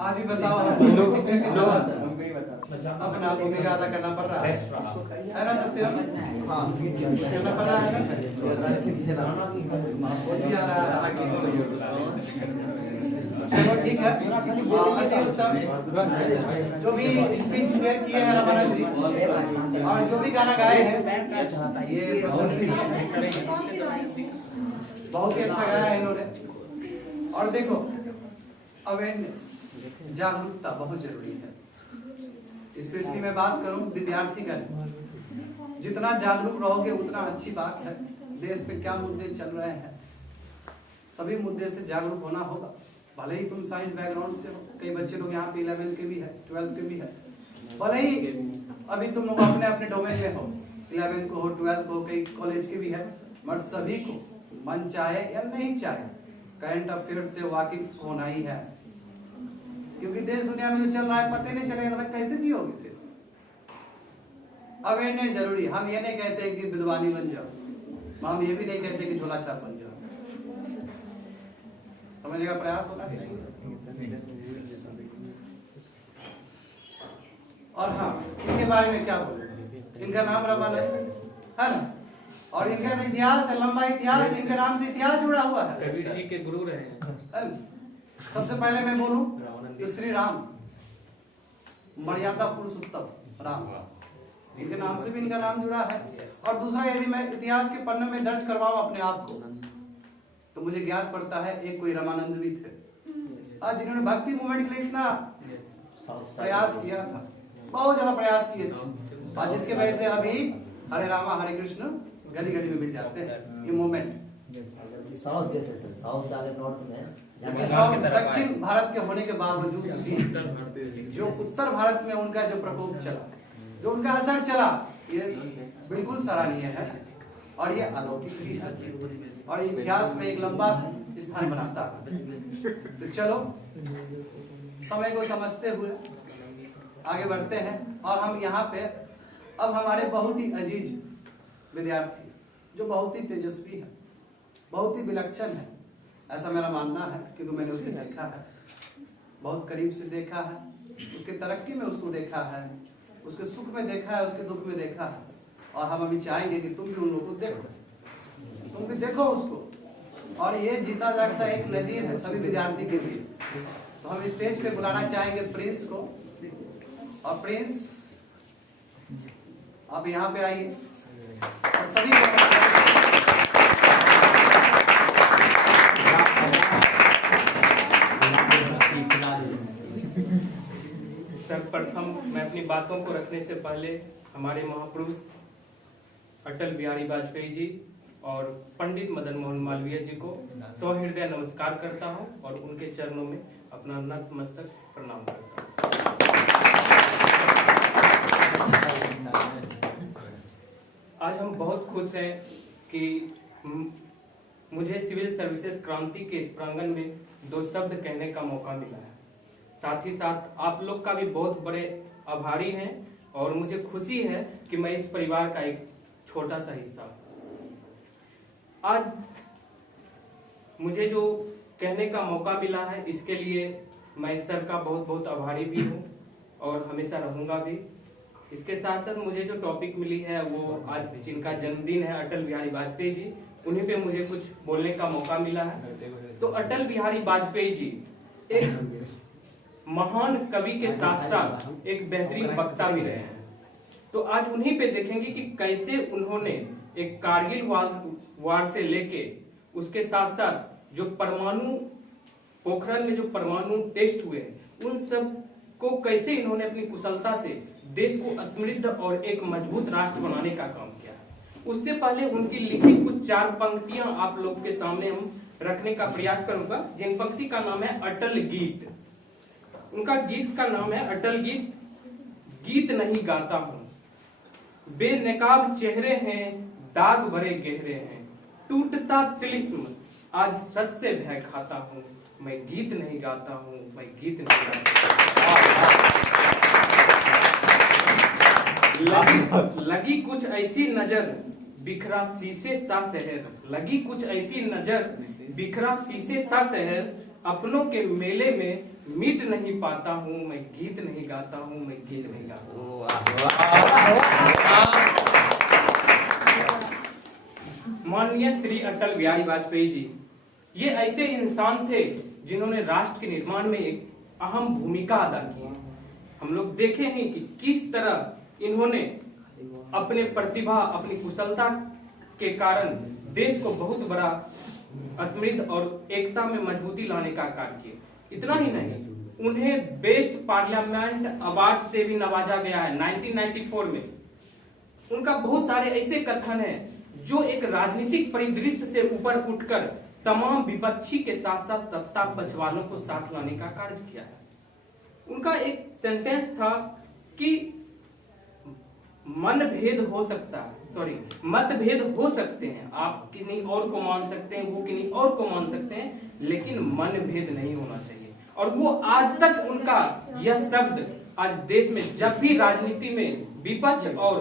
आज भी बताओ अपना भूमिका अदा करना पड़ रहा है ना सत्यम? हाँ करना पड़ रहा है ना? चलो ठीक है। जो भी स्पीच शेयर किए हैं रामानंद जी और जो भी गाना गाए हैं ये बहुत ही अच्छा गाया है इन्होंने। और देखो अवेयरनेस जागरूकता बहुत जरूरी है। स्पेशली मैं बात करूं विद्यार्थीगण, जितना जागरूक रहोगे उतना अच्छी बात है। देश में क्या मुद्दे चल रहे हैं सभी मुद्दे से जागरूक होना होगा। भले ही तुम साइंस बैकग्राउंड से हो, कई बच्चे लोग यहाँ पे 11th के भी है 12th के भी है, भले ही अभी तुम लोग अपने अपने डोमेन में हो, 11th को हो 12th को, कई कॉलेज के भी है, मगर सभी को मन चाहे या नहीं चाहे करंट अफेयर से वाकिफ होना ही है। क्योंकि देश दुनिया में जो चल रहा है पता नहीं चलेगा तो भाई कैसे जियोगे फिर। अवेयरनेस जरूरी। हम ये नहीं कहते कि विद्वानी बन जाओ, हम ये भी नहीं कहते कि झोला छाप बन जाओ। समझने का प्रयास होना चाहिए। और हाँ, इनके बारे में क्या बोले, इनका नाम रामानंद है ना, और इनका इतिहास है, लंबा इतिहास, इनके नाम से इतिहास जुड़ा हुआ है। कबीर जी के गुरु रहे हैं। सबसे पहले मैं बोलूं तो श्री राम, मर्यादा पुरुषोत्तम राम, इनके नाम से भी इनका नाम जुड़ा है। और दूसरा, यदि मैं इतिहास के पन्ने में दर्ज करवाऊं अपने आप को तो मुझे ज्ञात पड़ता है एक कोई रामानंद भी थे आज जिन्होंने भक्ति मूवमेंट के लिए इतना प्रयास किया था, बहुत ज्यादा प्रयास किए थे, और जिसके वजह से अभी हरे रामा हरे कृष्ण गली गली में मिल जाते हैं ये मूवमेंट। दक्षिण भारत के होने के बावजूद भी जो उत्तर भारत में उनका जो प्रकोप चला, जो उनका असर चला, ये बिल्कुल सराहनीय है और ये अलौकिक भी है और इतिहास में एक लंबा स्थान बनाता है। तो चलो समय को समझते हुए आगे बढ़ते हैं। और हम यहाँ पे अब हमारे बहुत ही अजीज विद्यार्थी जो बहुत ही तेजस्वी है, बहुत ही विलक्षण है, ऐसा मेरा मानना है क्योंकि मैंने उसे देखा है, बहुत करीब से देखा है, उसके तरक्की में उसको देखा है, उसके सुख में देखा है, उसके दुख में देखा है। और हम अभी चाहेंगे कि तुम भी उन लोगों को देखो, तुम भी देखो उसको। और ये जीता जागता एक नजीर है सभी विद्यार्थी के लिए। तो हम स्टेज पे बुलाना चाहेंगे प्रिंस को। और प्रिंस आप यहाँ पे आइए और सभी सर्वप्रथम मैं अपनी बातों को रखने से पहले हमारे महापुरुष अटल बिहारी वाजपेयी जी और पंडित मदन मोहन मालवीय जी को सौहृदय नमस्कार करता हूं और उनके चरणों में अपना नतमस्तक प्रणाम करता हूं। आज हम बहुत खुश हैं कि मुझे सिविल सर्विसेज क्रांति के इस प्रांगण में 2 शब्द कहने का मौका मिला है। साथ ही साथ आप लोग का भी बहुत बड़े आभारी हैं और मुझे खुशी है कि मैं इस परिवार का एक छोटा सा हिस्सा हूं। आज मुझे जो कहने का मौका मिला है इसके लिए मैं सर का बहुत बहुत आभारी भी हूं और हमेशा रहूंगा भी। इसके साथ साथ मुझे जो टॉपिक मिली है वो आज जिनका जन्मदिन है अटल बिहारी वाजपेयी जी, उन्हीं पे मुझे कुछ बोलने का मौका मिला है। तो अटल बिहारी वाजपेयी जी एक महान कवि के साथ साथ एक बेहतरीन वक्ता भी रहे हैं। तो आज उन्हीं पे देखेंगे कि कैसे उन्होंने एक कारगिल वार से लेके उसके साथ साथ जो परमाणु पोखरण में जो परमाणु टेस्ट हुए उन सब को कैसे इन्होंने अपनी कुशलता से देश को समृद्ध और एक मजबूत राष्ट्र बनाने का काम किया। उससे पहले उनकी लिखी कुछ 4 पंक्तियां आप लोग के सामने हम रखने का प्रयास करूंगा, जिन पंक्ति का नाम है अटल गीत। उनका गीत का नाम है अटल गीत। गीत नहीं गाता हूं, बेनकाब चेहरे हैं, दाग भरे गहरे हैं, टूटता तिलिस्म आज सच से भय खाता हूं। मैं गीत नहीं गाता हूं, मैं गीत नहीं गाता। लगी कुछ ऐसी नजर बिखरा शीशे सा शहर, लगी कुछ ऐसी नजर बिखरा शीशे सा शहर, अपनों के मेले में मिट नहीं पाता हूँ मैं, गीत नहीं गाता हूँ मैं, गीत नहीं गाता हूँ। माननीय श्री अटल बिहारी वाजपेयी जी, ये ऐसे इंसान थे जिन्होंने राष्ट्र के निर्माण में एक अहम भूमिका अदा की। हम लोग देखे हैं कि किस तरह इन्होंने अपने प्रतिभा, अपनी कुशलता के कारण देश को बहुत बड़ा समृद्ध और एकता में मजबूती लाने का कार्य किया। इतना ही नहीं, उन्हें बेस्ट पार्लियामेंट अवार्ड से भी नवाजा गया है 1994 में। उनका बहुत सारे ऐसे कथन हैं जो एक राजनीतिक परिदृश्य से ऊपर उठकर तमाम विपक्षी के साथ साथ सत्ता पक्ष वालों को साथ लाने का कार्य किया है। उनका एक सेंटेंस था कि मतभेद हो सकते हैं, आप किन्हीं और को मान सकते हैं, वो किन्हीं और को मान सकते हैं, लेकिन मनभेद नहीं होना चाहिए। और वो आज तक उनका यह शब्द आज देश में जब भी राजनीति में विपक्ष और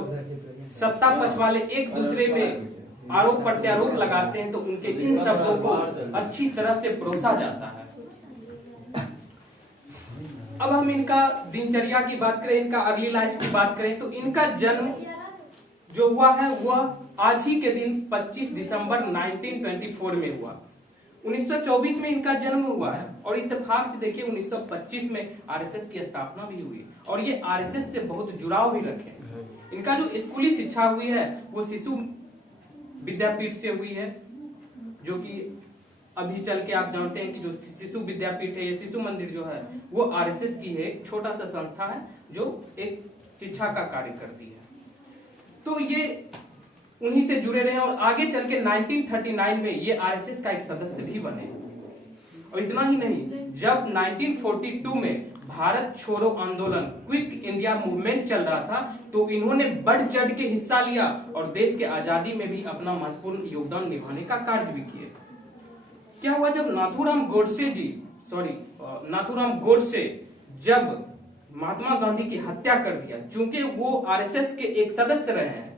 सत्ता पक्ष वाले एक दूसरे में आरोप प्रत्यारोप लगाते हैं तो उनके इन शब्दों को अच्छी तरह से परोसा जाता है। अब हम इनका दिनचर्या की बात करें, इनका अर्ली लाइफ की बात करें, तो इनका जन्म जो हुआ है वह आज ही के दिन 25 दिसंबर 1924 में हुआ। 1924 में इनका जन्म हुआ है और इत्तेफाक से देखिए 1925 में आरएसएस की स्थापना भी हुई और ये आरएसएस से बहुत जुड़ाव भी रखे। इनका जो स्कूली शिक्षा हुई है वो शिशु विद्यापीठ से हुई है, जो कि अभी चल के आप जानते हैं कि जो शिशु विद्यापीठ है, ये शिशु मंदिर जो है वो आरएसएस की है, एक छोटा सा संस्था है जो एक शिक्षा का कार्य करती है। तो ये उन्हीं से जुड़े रहे और आगे चल के 1939 में ये आरएसएस का एक सदस्य भी बने। और इतना ही नहीं, जब 1942 में भारत छोड़ो आंदोलन, क्विक इंडिया मूवमेंट चल रहा था, तो इन्होंने बढ़ चढ़ के हिस्सा लिया और देश के आजादी में भी अपना महत्वपूर्ण योगदान निभाने का कार्य भी किए। क्या हुआ, जब नाथूराम गोडसे जब महात्मा गांधी की हत्या कर दिया, चूंकि वो आरएसएस के एक सदस्य रहे हैं,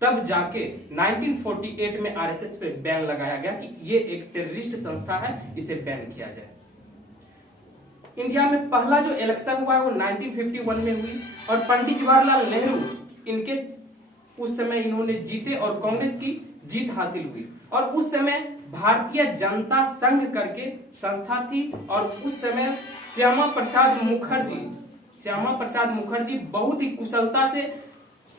तब जाके 1948 में आरएसएस पे बैन लगाया गया कि ये एक टेररिस्ट संस्था है, इसे बैन किया जाए। इंडिया में पहला जो इलेक्शन हुआ है वो 1951 में हुई और पंडित जवाहरलाल नेहरू इनके उस समय इन्होंने जीते और कांग्रेस की जीत हासिल हुई। और उस समय भारतीय जनता संघ करके संस्था थी और उस समय श्यामा प्रसाद मुखर्जी बहुत ही कुशलता से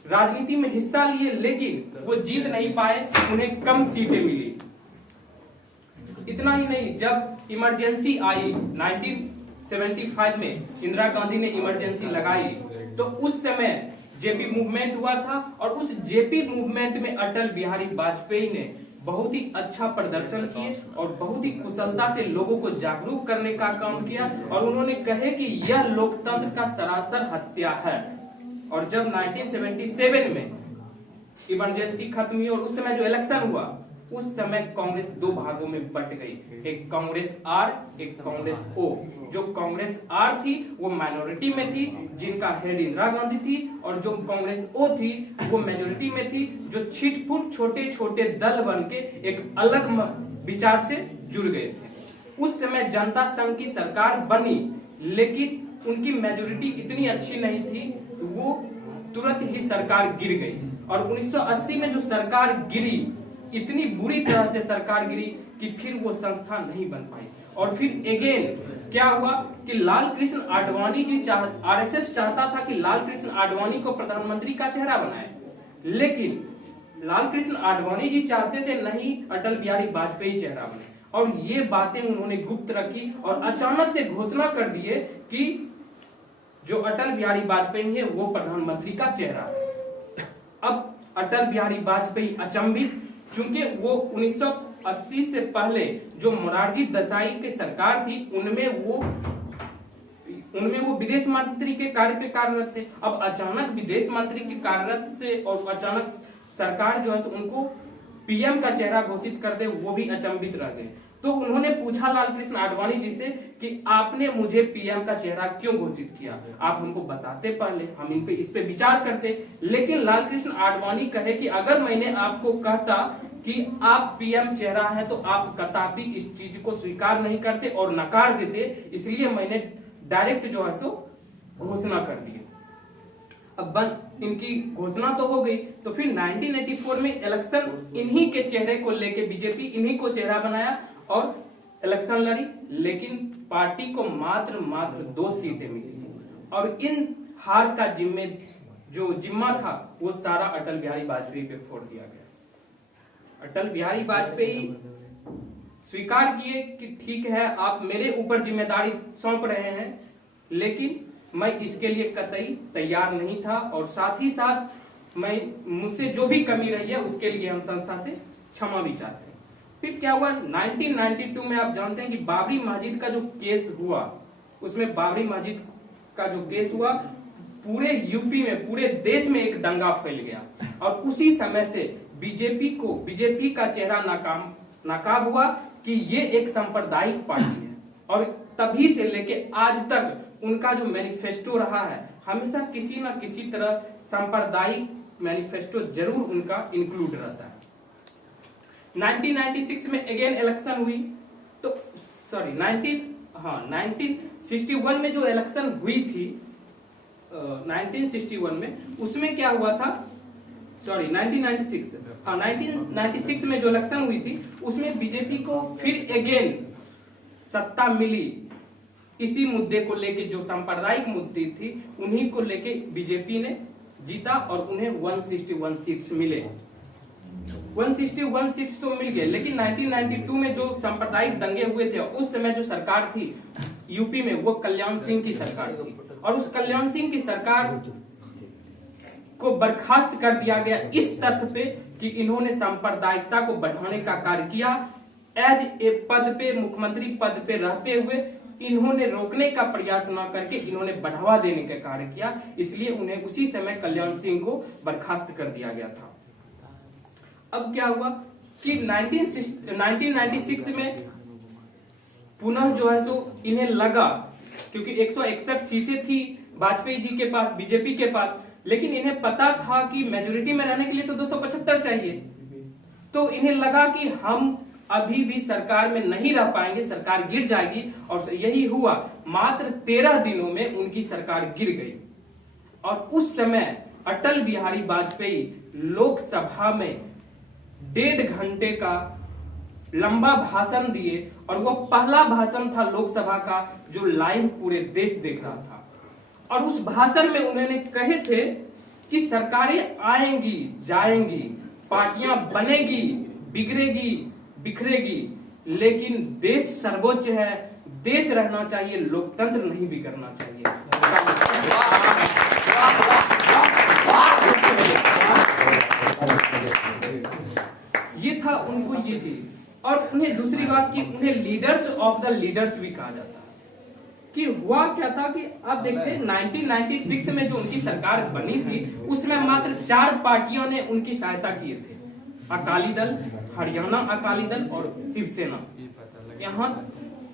राजनीति में हिस्सा लिए, लेकिन वो जीत नहीं पाए, उन्हें कम सीटें मिली। इतना ही नहीं, जब इमरजेंसी आई 1975 में, इंदिरा गांधी ने इमरजेंसी लगाई, तो उस समय जेपी मूवमेंट हुआ था और उस जेपी मूवमेंट में अटल बिहारी वाजपेयी ने बहुत ही अच्छा प्रदर्शन किए और बहुत ही कुशलता से लोगों को जागरूक करने का काम किया और उन्होंने कहे कि यह लोकतंत्र का सरासर हत्या है। और जब 1977 में इमरजेंसी खत्म हुई और उस समय जो इलेक्शन हुआ, उस समय कांग्रेस दो भागों में बट गई, एक कांग्रेस आर, एक कांग्रेस ओ। जो कांग्रेस आर थी वो माइनॉरिटी में थी, जिनका हेड इंदिरा गांधी थी, और जो कांग्रेस ओ थी वो मेजोरिटी में थी, जो छिटपुट छोटे छोटे दल बन के एक अलग विचार से जुड़ गए थे। उस समय जनता संघ की सरकार बनी, लेकिन उनकी मेजोरिटी इतनी अच्छी नहीं थी, तो वो तुरंत ही सरकार गिर गई। और 1980 में जो सरकार गिरी, इतनी बुरी तरह से सरकार गिरी कि फिर वो संस्था नहीं बन पाई। और फिर अगेन क्या हुआ कि लाल कृष्ण आडवाणी जी आरएसएस चाहता था कि लाल कृष्ण आडवाणी को प्रधानमंत्री का चेहरा बनाए, लेकिन लाल कृष्ण आडवाणी जी चाहते थे नहीं, अटल बिहारी वाजपेयी चेहरा बने। और ये बातें उन्होंने गुप्त रखी और अचानक से घोषणा कर दिए कि जो अटल बिहारी वाजपेयी है वो प्रधानमंत्री का चेहरा। अब अटल बिहारी वाजपेयी अचंभित, चूंकि वो 1980 से पहले जो मोरारजी देसाई की सरकार थी उनमें वो विदेश मंत्री के कार्य पे कार्यरत थे। अब अचानक विदेश मंत्री के कार्यरत से और अचानक सरकार जो है उनको पीएम का चेहरा घोषित कर दे, वो भी अचंभित रह गए। तो उन्होंने पूछा लालकृष्ण आडवाणी जी से कि आपने मुझे पीएम का चेहरा क्यों घोषित किया, आप हमको बताते पहले, हम इस पे विचार करते। लेकिन लालकृष्ण आडवाणी कहे कि अगर मैंने आपको कहता कि आप पीएम चेहरा है तो आप कदापि इस चीज को स्वीकार नहीं करते और नकार देते, इसलिए मैंने डायरेक्ट जो है सो घोषणा कर दी। अब इनकी घोषणा तो हो गई, तो फिर 1984 में इलेक्शन इन्हीं के चेहरे को लेके बीजेपी इन्हीं को चेहरा बनाया और इलेक्शन लड़ी, लेकिन पार्टी को मात्र 2 सीटें मिली और इन हार का जिम्मा था वो सारा अटल बिहारी वाजपेयी पे फोड़ दिया गया। अटल बिहारी वाजपेयी स्वीकार किए कि ठीक है आप मेरे ऊपर जिम्मेदारी सौंप रहे हैं, लेकिन मैं इसके लिए कतई तैयार नहीं था और साथ ही साथ मुझसे जो भी कमी रही है उसके लिए हम संस्था से क्षमा भी चाहते हैं। फिर क्या हुआ 1992 में आप जानते हैं कि बाबरी मस्जिद का जो केस हुआ, उसमें बाबरी मस्जिद का जो केस हुआ पूरे यूपी में पूरे देश में एक दंगा फैल गया और उसी समय से बीजेपी का चेहरा नाकाब हुआ कि ये एक सांप्रदायिक पार्टी है और तभी से लेके आज तक उनका जो मैनिफेस्टो रहा है हमेशा किसी न किसी तरह सांप्रदायिक मैनिफेस्टो जरूर उनका इंक्लूड रहता है। 1996 में अगेन इलेक्शन हुई तो 1961 में जो इलेक्शन हुई थी 1961 में उसमें क्या हुआ था 1996 में जो इलेक्शन हुई थी उसमें बीजेपी को फिर अगेन सत्ता मिली। इसी मुद्दे को लेके जो सांप्रदायिक मुद्दे थी उन्हीं को लेके बीजेपी ने जीता और उन्हें 161 सीट्स मिले। 161 सीट्स तो मिल गए, लेकिन 1992 में जो सांप्रदायिक दंगे हुए थे उस समय जो सरकार थी यूपी में वो कल्याण सिंह की सरकार थी और उस कल्याण सिंह की सरकार को बर्खास्त कर दिया गया इस तथ्य पे कि इन्होंने सांप्रदायिकता को बढ़ाने का कार्य किया। एज ए पद पे मुख्यमंत्री पद पे रहते हुए इन्होंने रोकने का प्रयास न करके इन्होंने बढ़ावा देने का कार्य किया, इसलिए उन्हें उसी समय कल्याण सिंह को बर्खास्त कर दिया गया था। अब क्या हुआ कि 1996 में पुनः जो है सो इन्हें लगा, क्योंकि 161 सीटें थी वाजपेयी जी के पास, बीजेपी के पास, लेकिन इन्हें पता था कि मेजोरिटी में रहने के लिए तो 275 चाहिए, तो इन्हें लगा कि हम अभी भी सरकार में नहीं रह पाएंगे, सरकार गिर जाएगी और यही हुआ। मात्र 13 दिनों में उनकी सरकार गिर गई और उस समय अटल बिहारी वाजपेयी लोकसभा में 1.5 घंटे का लंबा भाषण दिए और वो पहला भाषण था लोकसभा का जो लाइव पूरे देश देख रहा था और उस भाषण में उन्होंने कहे थे कि सरकारें आएंगी जाएंगी, पार्टियां बनेगी बिगड़ेगी बिखरेगी, लेकिन देश सर्वोच्च है, देश रहना चाहिए, लोकतंत्र नहीं बिगड़ना चाहिए। ये था उनको ये चीज। और उन्हें दूसरी बात कि उन्हें लीडर्स ऑफ द लीडर्स भी कहा जाता है। कि हुआ क्या था कि आप देखते हैं 1996 में जो उनकी सरकार बनी थी उसमें मात्र 4 पार्टियों ने उनकी सहायता किए थे, अकाली दल, हरियाणा अकाली दल और शिवसेना। यहाँ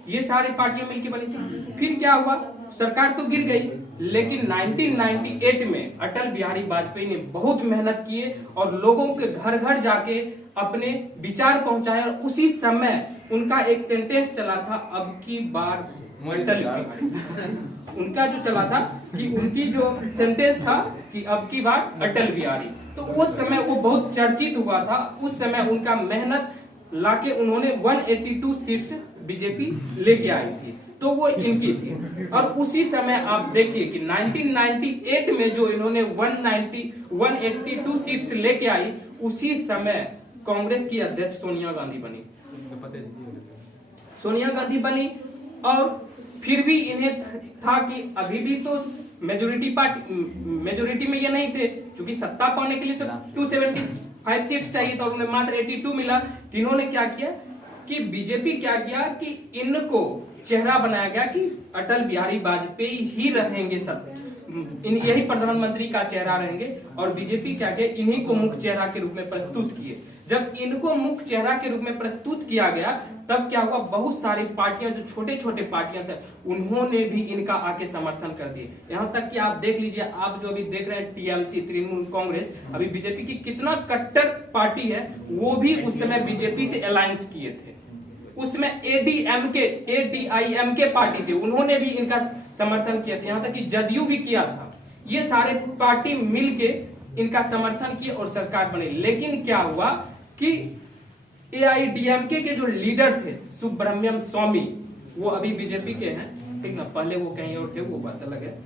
ये सारी पार्टियां मिलकर बनी थी। फिर क्या हुआ, सरकार तो गिर गई, लेकिन 1998 में अटल बिहारी वाजपेयी ने बहुत मेहनत किए और लोगों के घर घर जाके अपने विचार पहुंचाए और उसी समय उनका एक सेंटेंस चला था, अब की बार उनका जो चला था कि उनकी जो सेंटेंस था कि अब की बार अटल बिहारी, तो उस समय वो बहुत चर्चित हुआ था। उस समय उनका मेहनत लाके उन्होंने 182 सीट्स बीजेपी लेके आई थी, तो वो इनकी थी। और उसी समय आप देखिए कि 1998 में जो इन्होंने 182 सीट्स लेके आई, उसी समय कांग्रेस की अध्यक्ष सोनिया गांधी बनी। सोनिया गांधी बनी और फिर भी इन्हें था कि अभी भी तो मेजोरिटी में ये नहीं थे, क्योंकि सत्ता पाने के लिए तो 275 सीट्स चाहिए, तो उन्हें मात्र 82 मिला। इन्होंने क्या किया कि बीजेपी क्या किया कि इनको चेहरा बनाया गया कि अटल बिहारी वाजपेयी ही रहेंगे, सब यही प्रधानमंत्री का चेहरा रहेंगे। और बीजेपी क्या किया, इन्हीं को मुख्य चेहरा के रूप में प्रस्तुत किए। जब इनको मुख्य चेहरा के रूप में प्रस्तुत किया गया तब क्या हुआ, बहुत सारी पार्टियां जो छोटे छोटे पार्टियां थे उन्होंने भी इनका आके समर्थन कर दिए। यहाँ तक कि आप देख लीजिए, आप जो अभी देख रहे हैं टीएमसी, तृणमूल कांग्रेस, अभी बीजेपी की कितना कट्टर पार्टी है, वो भी उस समय बीजेपी से अलायंस किए थे। उसमें एडीआईएमके पार्टी थी, उन्होंने भी इनका समर्थन किया था। यहाँ तक कि जदयू भी किया था। ये सारे पार्टी मिलके इनका समर्थन किए और सरकार बनी। लेकिन क्या हुआ कि एआईडीएमके के जो लीडर थे सुब्रमण्यम स्वामी, वो अभी बीजेपी के हैं, ठीक ना, पहले वो कहीं और थे, वो बात अलग है,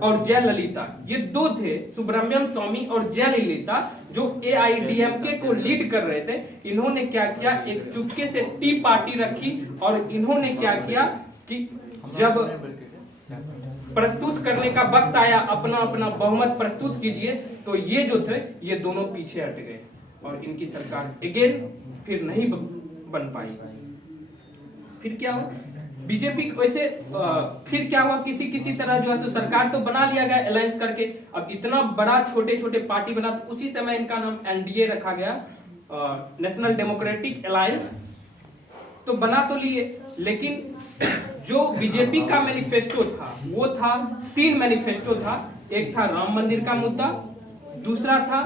और जयललिता, ये दो थे, सुब्रमण्यम स्वामी और जयललिता, जो एआईडीएमके को लीड कर रहे थे। इन्होंने क्या किया, एक चुपके से टी पार्टी रखी और इन्होंने क्या किया कि जब प्रस्तुत करने का वक्त आया, अपना अपना बहुमत प्रस्तुत कीजिए, तो ये जो थे ये दोनों पीछे हट गए और इनकी सरकार अगेन फिर नहीं बन पाई। फिर क्या हुआ, बीजेपी वैसे फिर क्या हुआ, किसी किसी तरह जो है सरकार तो बना लिया गया अलायंस करके। अब इतना बड़ा छोटे छोटे पार्टी बना, तो उसी समय इनका नाम एनडीए रखा गया, नेशनल डेमोक्रेटिक अलायंस। तो बना तो लिए, लेकिन जो बीजेपी का मैनिफेस्टो था वो था, 3 मैनिफेस्टो था। एक था राम मंदिर का मुद्दा, दूसरा था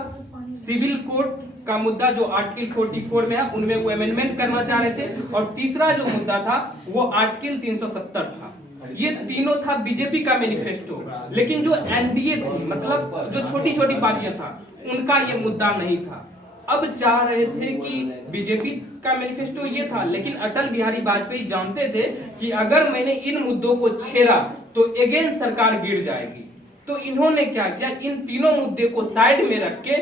सिविल कोड का मुद्दा जो आर्टिकल 44 में है, उनमें वो अमेंडमेंट करना चाह रहे थे, और तीसरा जो मुद्दा था वो आर्टिकल 370 था। ये तीनों था बीजेपी का मैनिफेस्टो। लेकिन जो एनडीए थी, मतलब जो छोटी छोटी पार्टियां था, उनका ये मुद्दा नहीं था। अब चाह रहे थे कि बीजेपी का मैनिफेस्टो ये था, लेकिन अटल बिहारी वाजपेयी जानते थे कि अगर मैंने इन मुद्दों को छेड़ा तो अगेन सरकार गिर जाएगी। तो इन्होंने क्या किया, इन तीनों मुद्दे को साइड में रख के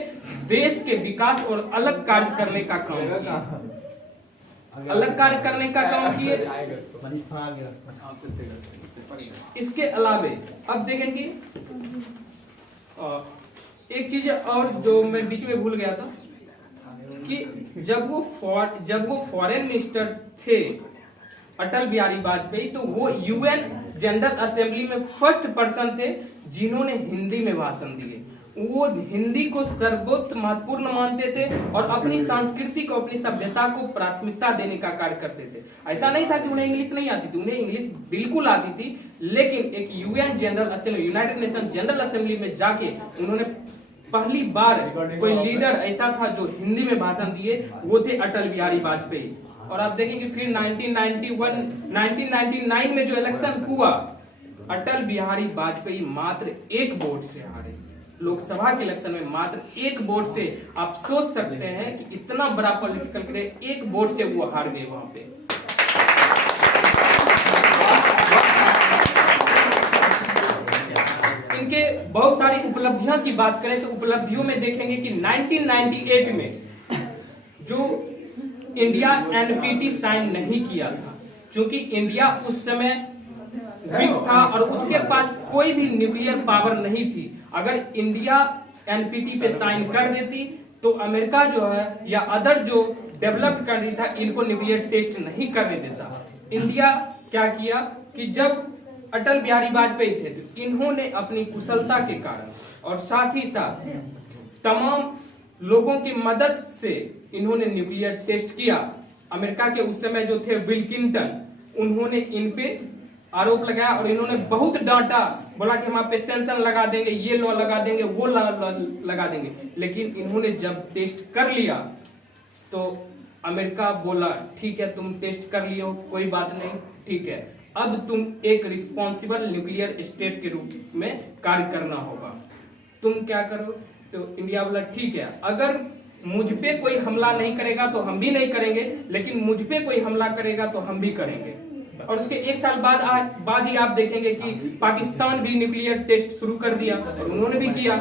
देश के विकास और अलग कार्य करने का काम किया, अलग कार्य करने का काम किए। इसके अलावे अब देखेंगे एक चीज और जो मैं बीच में भूल गया था कि जब वो फॉरेन मिनिस्टर थे अटल बिहारी वाजपेयी, तो वो यूएन जनरल असेंबली में फर्स्ट पर्सन थे जिन्होंने हिंदी में भाषण दिए। वो हिंदी को सर्वोच्च महत्वपूर्ण मानते थे और अपनी संस्कृति को, अपनी सभ्यता को प्राथमिकता देने का कार्य करते थे। ऐसा नहीं था कि उन्हें इंग्लिश नहीं आती थी, उन्हें इंग्लिश बिल्कुल आती थी, लेकिन एक UN general assembly, United nation general assembly में जाके उन्होंने पहली बार कोई लीडर ऐसा था जो हिंदी में भाषण दिए, वो थे अटल बिहारी वाजपेयी। और आप देखेंगे फिर 1999 में जो इलेक्शन हुआ, अटल बिहारी वाजपेयी मात्र 1 वोट से हारे। लोकसभा के इलेक्शन में मात्र 1 वोट से, आप सोच सकते हैं कि इतना बड़ा पॉलिटिकल कैरियर 1 वोट से वो हार गए वहां पे। इनके बहुत सारी उपलब्धियों की बात करें तो उपलब्धियों में देखेंगे कि 1998 में जो इंडिया एनपीटी साइन नहीं किया था, क्योंकि इंडिया उस समय वीक था और उसके पास कोई भी न्यूक्लियर पावर नहीं थी। अगर इंडिया एनपीटी पे साइन कर देती तो अमेरिका जो है या अदर जो डेवलप्ड कंट्री था, इनको न्यूक्लियर टेस्ट नहीं करने देता। इंडिया क्या किया कि जब अटल बिहारी वाजपेयी थे तो इन्होंने अपनी कुशलता के कारण और साथ ही साथ तमाम लोगों की मदद से इन्होंने न्यूक्लियर टेस्ट किया। अमेरिका के उस समय जो थे बिल क्लिंटन, उन्होंने इन पे आरोप लगाया और इन्होंने बहुत डांटा, बोला कि हम आप पे सेंक्शन लगा देंगे, ये लॉ लगा देंगे, वो लॉ लगा देंगे। लेकिन इन्होंने जब टेस्ट कर लिया तो अमेरिका बोला ठीक है तुम टेस्ट कर लियो, कोई बात नहीं, ठीक है, अब तुम एक रिस्पॉन्सिबल न्यूक्लियर स्टेट के रूप में कार्य करना होगा, तुम क्या करो। तो इंडिया बोला ठीक है, अगर मुझ पे कोई हमला नहीं करेगा तो हम भी नहीं करेंगे, लेकिन मुझ पे कोई हमला करेगा तो हम भी करेंगे। और उसके 1 साल बाद ही आप देखेंगे कि पाकिस्तान भी न्यूक्लियर टेस्ट शुरू कर दिया और उन्होंने भी किया।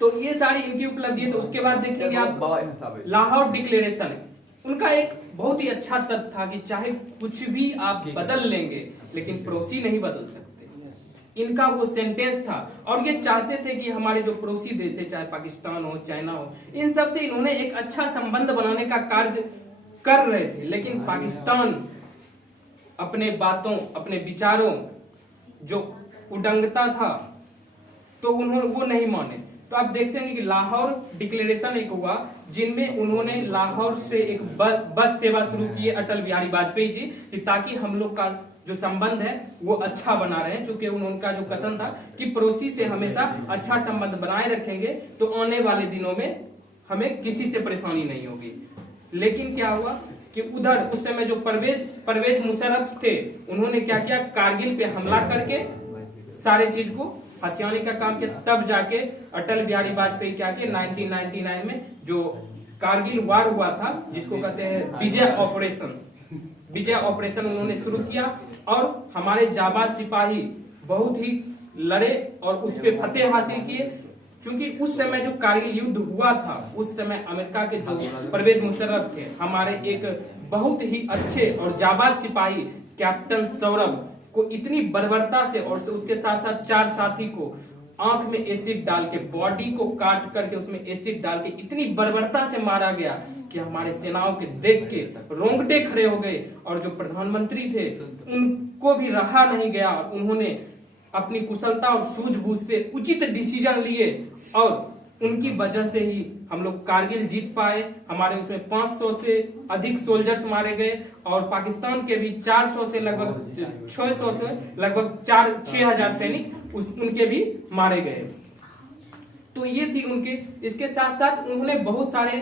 तो ये सारी इनकी उपलब्धि है। तो उसके बाद देखेंगे आप लाहौर डिक्लेरेशन, उनका एक बहुत ही अच्छा तथ्य था कि चाहे कुछ भी आप बदल लेंगे लेकिन पड़ोसी नहीं बदल सकते। इनका वो सेंटेंस था और ये चाहते थे कि हमारे जो पड़ोसी देश है, चाहे पाकिस्तान हो, चाइना हो, इन सब से इन्होंने एक अच्छा संबंध बनाने का कार्य कर रहे थे। लेकिन पाकिस्तान अपने बातों, अपने विचारों जो उडंगता था तो उन्होंने वो नहीं माने। तो आप देखते हैं कि लाहौर डिक्लेरेशन एक हुआ जिनमें उन्होंने लाहौर से एक बस सेवा शुरू की है अटल बिहारी वाजपेयी जी कि ताकि हम लोग का जो संबंध है वो अच्छा बना रहे, क्योंकि उनका जो कथन था कि पड़ोसी से हमेशा अच्छा संबंध बनाए रखेंगे तो आने वाले दिनों में हमें किसी से परेशानी नहीं होगी। लेकिन क्या हुआ कि उधर उस समय जो परवेज मुशर्रफ थे, उन्होंने क्या किया, कारगिल पे हमला करके सारे चीज को हथियाने का काम किया। तब जाके अटल बिहारी वाजपेयी क्या किया, 1999 में जो कारगिल वार हुआ था जिसको कहते हैं विजय ऑपरेशन उन्होंने शुरू किया और हमारे जाबाज सिपाही बहुत ही लड़े और उस पे फतेह हासिल किए। क्योंकि उस समय जो कारगिल युद्ध हुआ था उस समय अमेरिका के जो परवेज मुशर्रफ थे, हमारे एक बहुत ही अच्छे और जाबाज सिपाही कैप्टन सौरभ को इतनी बर्बरता से और उसके साथ साथ 4 साथी को आंख में एसिड डाल के, बॉडी को काट करके उसमें एसिड डाल के इतनी बर्बरता से मारा गया कि हमारे सेनाओं के देख के रोंगटे खड़े हो गए। और जो प्रधानमंत्री थे उनको भी रहा नहीं गया और उन्होंने अपनी कुशलता और सूझबूझ से उचित डिसीजन लिए और उनकी वजह से ही हम लोग कारगिल जीत पाए। हमारे उसमें 500 से अधिक सोल्जर्स मारे गए और पाकिस्तान के भी 400 से लगभग 600 से लगभग 6,000 सैनिक उनके भी मारे गए। तो ये थी उनके। इसके साथ साथ उन्होंने बहुत सारे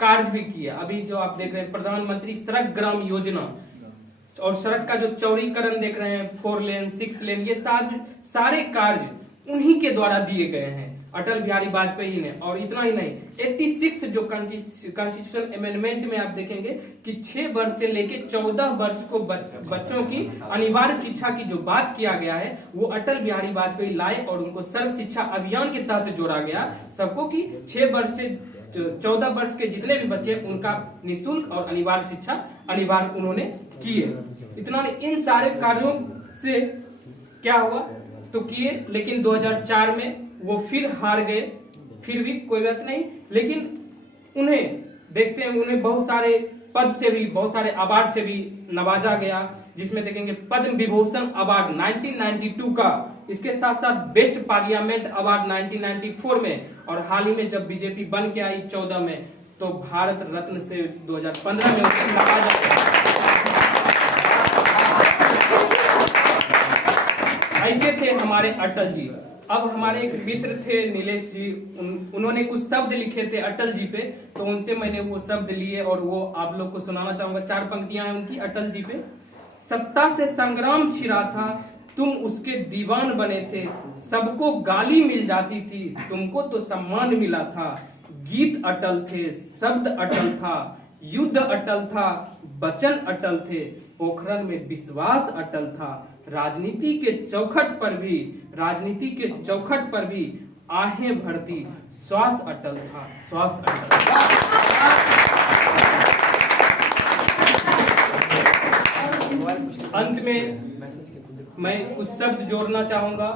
कार्य भी किए। अभी जो आप देख रहे हैं प्रधानमंत्री सड़क ग्राम योजना और सड़क का जो चौड़ीकरण देख रहे हैं, 4 लेन 6 लेन, ये सारे कार्य उन्हीं के द्वारा दिए गए हैं अटल बिहारी वाजपेयी ने। और इतना ही नहीं, 86 जो कॉन्स्टिट्यूशन अमेंडमेंट में आप देखेंगे कि 6 वर्ष से लेके 14 वर्ष को बच्चों की अनिवार्य शिक्षा की जो बात किया गया है वो अटल बिहारी वाजपेयी लाए और उनको सर्व शिक्षा अभियान के तहत जोड़ा गया सबको कि 6 वर्ष से 14 वर्ष के जितने भी बच्चे उनका निःशुल्क और अनिवार्य शिक्षा अनिवार्य उन्होंने किए। इतना नहीं, इन सारे कार्यों से क्या हुआ तो किए, लेकिन 2004 में वो फिर हार गए। फिर भी कोई बात नहीं, लेकिन उन्हें देखते हैं उन्हें बहुत सारे पद से भी, बहुत सारे अवार्ड से भी नवाजा गया, जिसमें देखेंगे पद्म विभूषण अवार्ड 1992 का, इसके साथ साथ बेस्ट पार्लियामेंट अवार्ड 1994 में, और हाल ही में जब बीजेपी बन के आई 14 में तो भारत रत्न से 2015 में उसे नवाजा गया। ऐसे थे हमारे अटल जी। अब हमारे एक मित्र थे नीलेश जी, उन्होंने कुछ शब्द लिखे थे अटल जी पे, तो उनसे मैंने वो शब्द लिए और वो आप लोग को सुनाना चाहूंगा। 4 पंक्तियां हैं उनकी अटल जी पे। सत्ता से संग्राम छिड़ा था, तुम उसके दीवान बने थे, सबको गाली मिल जाती थी, तुमको तो सम्मान मिला था। गीत अटल थे, शब्द अटल था, युद्ध अटल था, वचन अटल थे, पोखरण में विश्वास अटल था। राजनीति के चौखट पर भी आहें भरती, श्वास अटल था, श्वास अटल था। अंत में मैं कुछ शब्द जोड़ना चाहूंगा,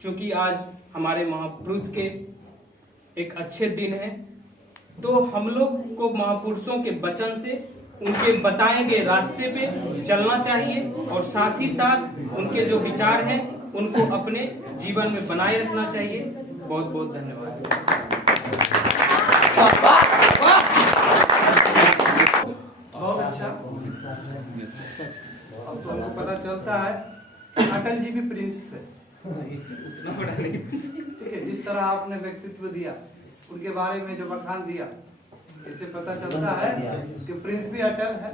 क्योंकि आज हमारे महापुरुष के एक अच्छे दिन है, तो हम लोग को महापुरुषों के वचन से उनके बताए गए रास्ते पे चलना चाहिए और साथ ही साथ उनके जो विचार हैं उनको अपने जीवन में बनाए रखना चाहिए। बहुत बहुत धन्यवाद। बहुत अच्छा। अब तो हमको पता चलता है अटल जी भी प्रिंस थे। उतना बड़ा नहीं, ठीक है, जिस तरह आपने व्यक्तित्व दिया, उनके बारे में जो बखान दिया, इससे पता चलता है कि प्रिंस भी अटल है।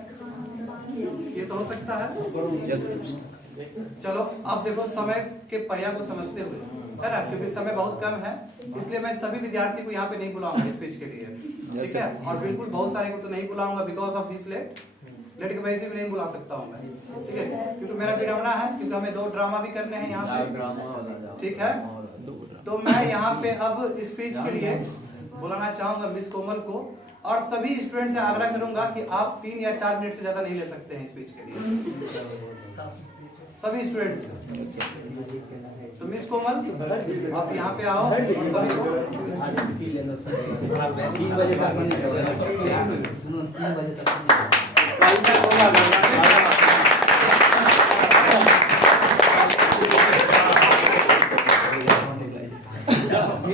ये तो हो सकता है। चलो अब देखो समय के पहिया को समझते हुए, है ना, क्योंकि समय बहुत कम है, इसलिए मैं सभी विद्यार्थी को यहाँ पे नहीं बुलाऊंगा स्पीच के लिए, ठीक है, और बिल्कुल बहुत सारे को तो नहीं बुलाऊंगा बिकॉज ऑफ दिस लेट की वजह से भी नहीं बुला सकता हूँ मैं, ठीक है, क्योंकि मेरा विडम्बना है, क्योंकि हमें 2 ड्रामा भी करने हैं यहाँ पे, ठीक है। तो मैं यहाँ पे अब स्पीच के लिए बुलाना चाहूंगा मिस कोमल को, और सभी स्टूडेंट से आग्रह करूंगा कि आप 3 या 4 मिनट से ज्यादा नहीं ले सकते हैं स्पीच के लिए, सभी स्टूडेंट्स। तो मिस कोमल आप यहाँ पे आओ और सभी को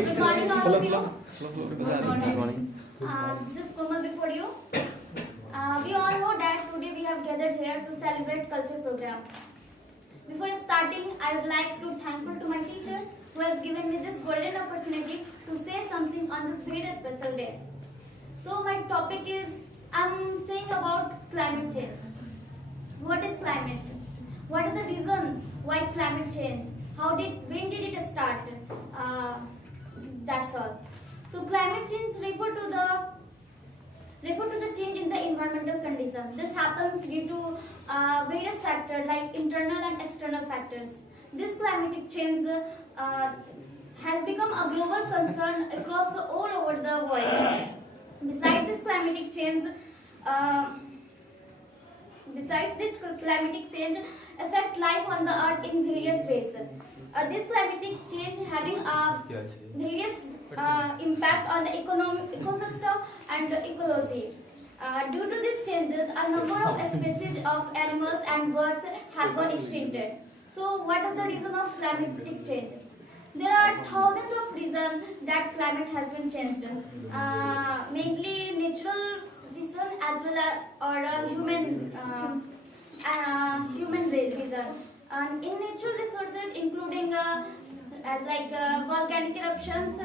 Good morning, all of you. Good morning. This is Komal before you. We all know that today we have gathered here to celebrate culture program. Before starting, I would like to thankful to my teacher who has given me this golden opportunity to say something on this very special day. So my topic is, I'm saying about climate change. What is climate? What is the reason why climate change? When did it start? That's all. So climate change refer to the change in the environmental condition. This happens due to various factors like internal and external factors. This climatic change has become a global concern across all over the world. Besides this climatic change, affect life on the earth in various ways. This climatic change having various impact on the ecosystem and ecology. Due to these changes, a number of species of animals and birds have got extincted. So, what is the reason of climatic change? There are thousands of reasons that climate has been changed. Mainly natural reason as well as or human reason. In natural resources, including volcanic eruptions,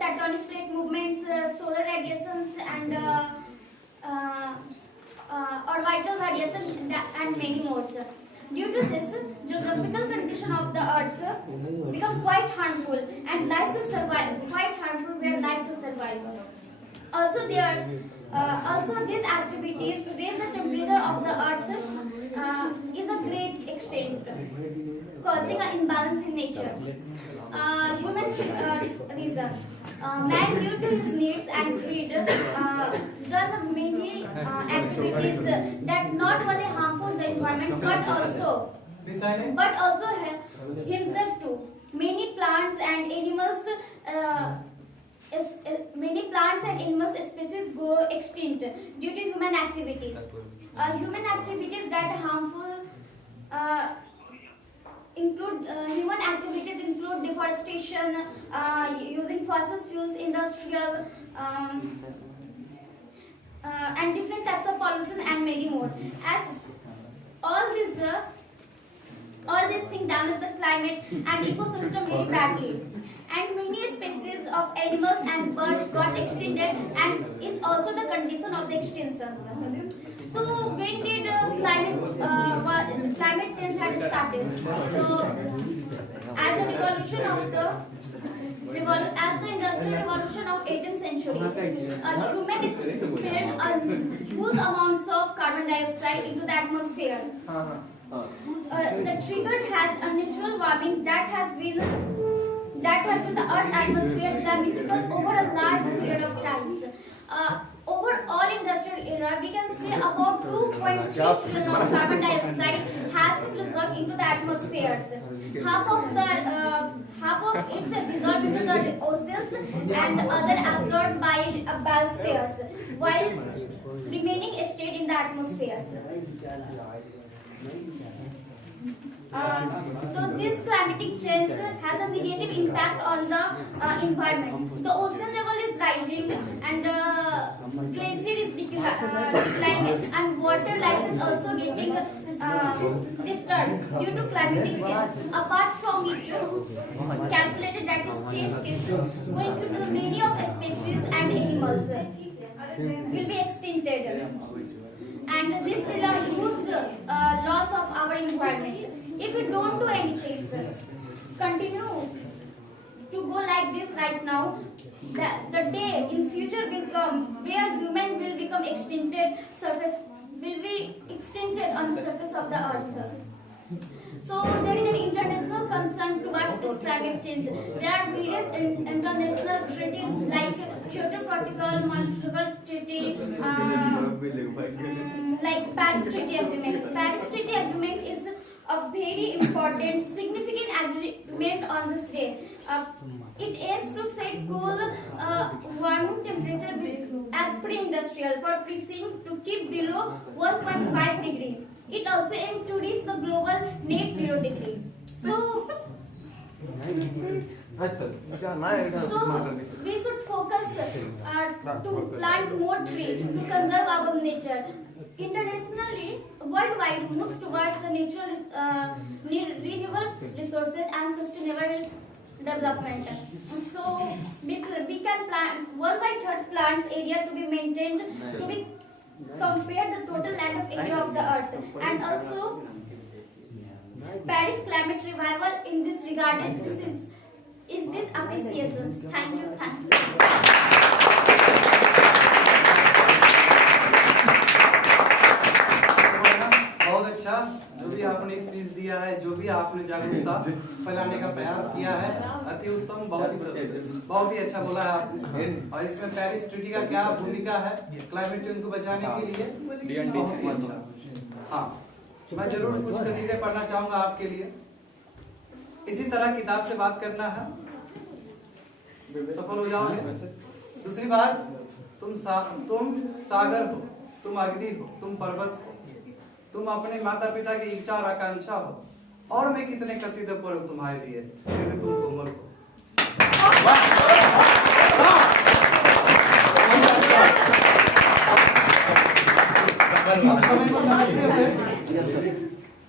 tectonic plate movements, solar radiations, and orbital radiation, and many more. Due to this, geographical condition of the Earth become quite harmful and life to survive. Quite harmful where life to survive. Also, these activities raise the temperature of the Earth is a great extent, causing an imbalance in nature. Human reason. Man, due to his needs and greed, done many activities that not only harmful the environment but also himself too. Many plants and animals. Many plants and animals species go extinct due to human activities. Human activities that are harmful include deforestation, using fossil fuels, industrial, and different types of pollution and many more. As all these things damage the climate and ecosystem very badly. And many species of animals and birds got extincted and is also the condition of the extinctions. So when did climate change had started? So as the industrial revolution of 18th century, human experienced huge amounts of carbon dioxide into the atmosphere. The triggered has a natural warming that has to the Earth atmosphere dramatical over a large period of time. Over all industrial era, we can say about 2.3 trillion of carbon dioxide has been dissolved into the atmosphere. Half of it is dissolved into the oceans and other absorbed by biospheres, while remaining stayed in the atmosphere. So this climatic change has a negative impact on the environment. The ocean level is rising and glacier is declining and water life is also getting disturbed due to climatic change. Apart from it, calculated that is change is going to do many of species and animals will be extincted. And this will a huge loss of our environment. If we don't do anything, continue to go like this right now, the day in future will come where human will become will be extincted on the surface of the earth. So there is an international concern towards this climate change. There are various international treaties like Kyoto Protocol, Montreal Treaty, like Paris Treaty Agreement. Paris Treaty Agreement is a very important, significant agreement on this day. It aims to set goal warming temperature at pre-industrial for pricing to keep below 1.5 degree. It also aims to reach the global net 0 degree. So So we should focus to plant more trees to conserve our nature. Internationally, worldwide moves towards the natural renewable resources and sustainable development. So we can plant 1/3 plants area to be maintained to be compared the total land of area of the earth, and also Paris climate revival in this regard. Is this appreciations. Thank you. बहुत अच्छा, जो भी आपने speech दिया है, जो भी आपने जागरूकता फैलाने का प्रयास किया है, अति उत्तम, बहुत ही अच्छा बोला है आपने। और इसमें पेरिस ट्रीटी का क्या भूमिका है क्लाइमेट चेंज को बचाने के लिए, बहुत ही अच्छा। हाँ, मैं जरूर कुछ कसीदे पढ़ना चाहूंगा आपके लिए। इसी तरह किताब से बात करना है, सफल हो जाओगे। दूसरी बात, तुम सागर हो, तुम अग्नि हो, तुम पर्वत हो, तुम अपने माता पिता की इच्छा और आकांक्षा हो, और मैं कितने कसीदे पढ़ूं तुम्हारे लिए, फिर भी तुम कोमल हो।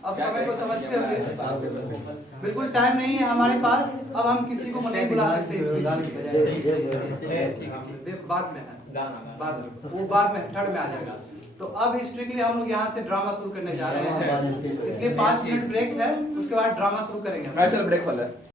अब समय को समझते हुए बिल्कुल टाइम नहीं है हमारे पास, अब हम किसी को नहीं बुला सकते बाद में है, वो बाद में थर्ड में आ जाएगा। तो अब स्ट्रिक्टली हम लोग यहाँ से ड्रामा शुरू करने जा रहे हैं, इसलिए 5 मिनट ब्रेक है, उसके बाद ड्रामा शुरू करेंगे। ब्रेक वाला है।